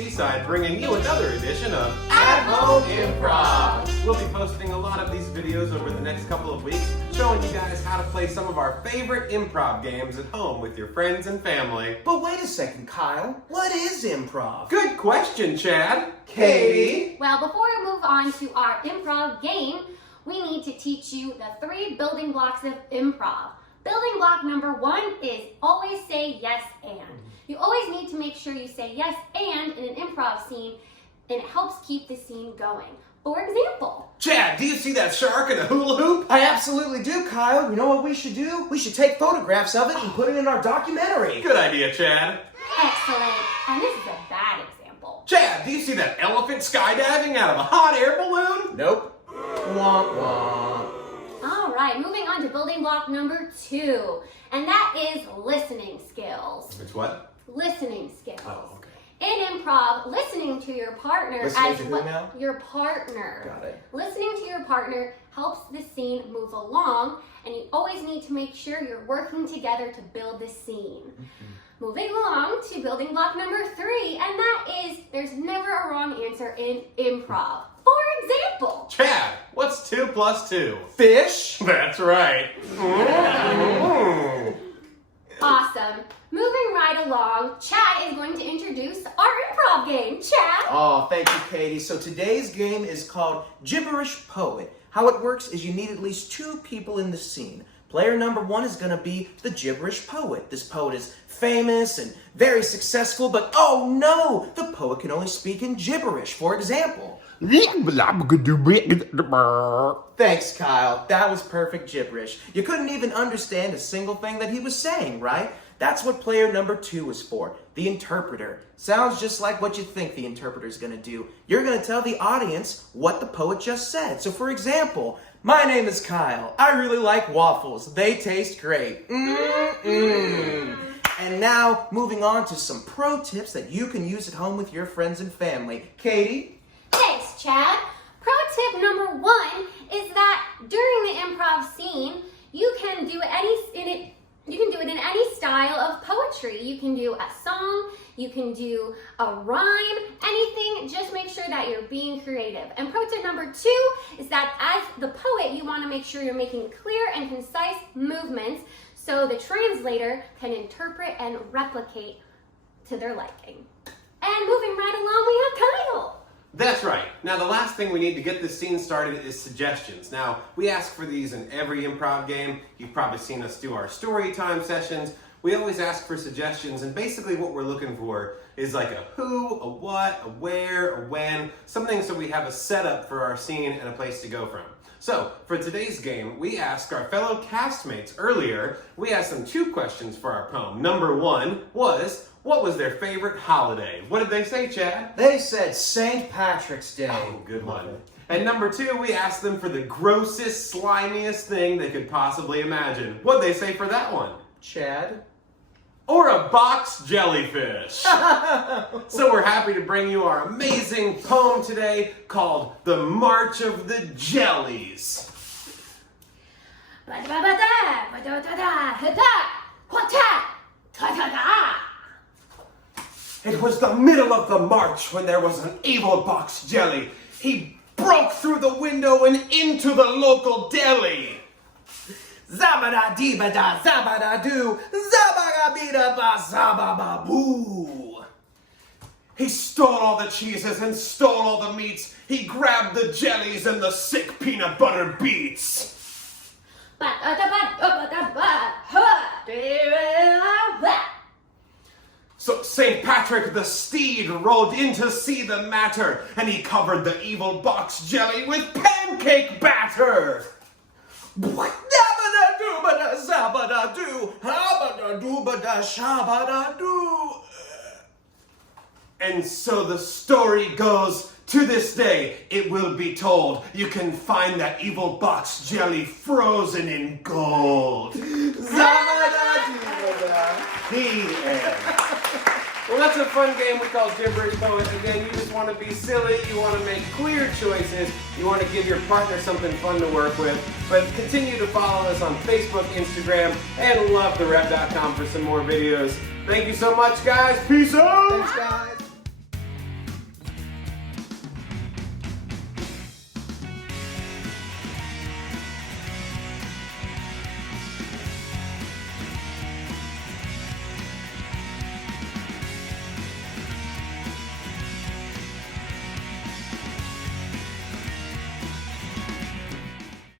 Seaside, bringing you another edition of At Home Improv. We'll be posting a lot of these videos over the next couple of weeks, showing you guys how to play some of our favorite improv games at home with your friends and family. But wait a second, Kyle. What is improv? Good question, Chad. Katie? Well, before we move on to our improv game, we need to teach you the 3 building blocks of improv. Building block number 1 is always say yes and. You always need to make sure you say yes and in an improv scene, and it helps keep the scene going. For example, Chad, do you see that shark in a hula hoop? I absolutely do, Kyle. You know what we should do? We should take photographs of it and put it in our documentary. Good idea, Chad. excellent. And this is a bad example. Chad, do you see that elephant skydiving out of a hot air balloon? Nope. Womp womp. All right, moving on to building block number 2, and that is listening skills. It's what? Listening skills. Oh, okay. In improv, listening to your partner Listening to who now? Your partner. Got it. Listening to your partner helps the scene move along, and you always need to make sure you're working together to build the scene. Mm-hmm. Moving along to building block number 3, and that is there's never a wrong answer in improv. For example, Chad, what's 2 plus 2? Fish. That's right. awesome. Moving right along, Chad is going to introduce our improv game. Chad? Oh, thank you, Katie. So today's game is called Gibberish Poet. How it works is you need at least 2 people in the scene. Player number 1 is going to be the Gibberish Poet. This poet is famous and very successful, but oh no, the poet can only speak in gibberish. For example, thanks, Kyle. That was perfect gibberish. You couldn't even understand a single thing that he was saying, right? That's what player number 2 is for, the interpreter. Sounds just like what you think the interpreter's gonna do. You're gonna tell the audience what the poet just said. So for example, my name is Kyle. I really like waffles. They taste great. And now, moving on to some pro tips that you can use at home with your friends and family. Katie? Thanks, Chad. Pro tip number 1 is that during the improv scene, you can do it in any style of poetry. You can do a song, you can do a rhyme, anything. Just make sure that you're being creative. And pro tip number 2 is that as the poet, you want to make sure you're making clear and concise movements so the translator can interpret and replicate to their liking. And moving right along, we have Kyle. That's right. Now, the last thing we need to get this scene started is suggestions. Now, we ask for these in every improv game. You've probably seen us do our story time sessions. We always ask for suggestions, and basically what we're looking for is like a who, a what, a where, a when, something so we have a setup for our scene and a place to go from. So, for today's game, we asked our fellow castmates earlier, we asked them 2 questions for our poem. Number 1 was, what was their favorite holiday? What did they say, Chad? They said St. Patrick's Day. Oh, good one. And number 2, we asked them for the grossest, slimiest thing they could possibly imagine. What'd they say for that one? Chad? Or a box jellyfish. So we're happy to bring you our amazing poem today called The March of the Jellies. It was the middle of the march when there was an evil box jelly. He broke through the window and into the local deli. Zabada-dee-ba-da, zabada-doo, zabaga-bee-da-ba, zababa-boo. He stole all the cheeses and stole all the meats. He grabbed the jellies and the sick peanut butter beets. So St. Patrick the steed rode in to see the matter, and he covered the evil box jelly with pancake batter. And so the story goes, to this day it will be told, you can find that evil box jelly frozen in gold. Well, that's a fun game we call Gibberish Poet. Again, you just want to be silly, you want to make clear choices, you want to give your partner something fun to work with. But continue to follow us on Facebook, Instagram, and lovetherep.com for some more videos. Thank you so much, guys. Peace out! Thanks, guys.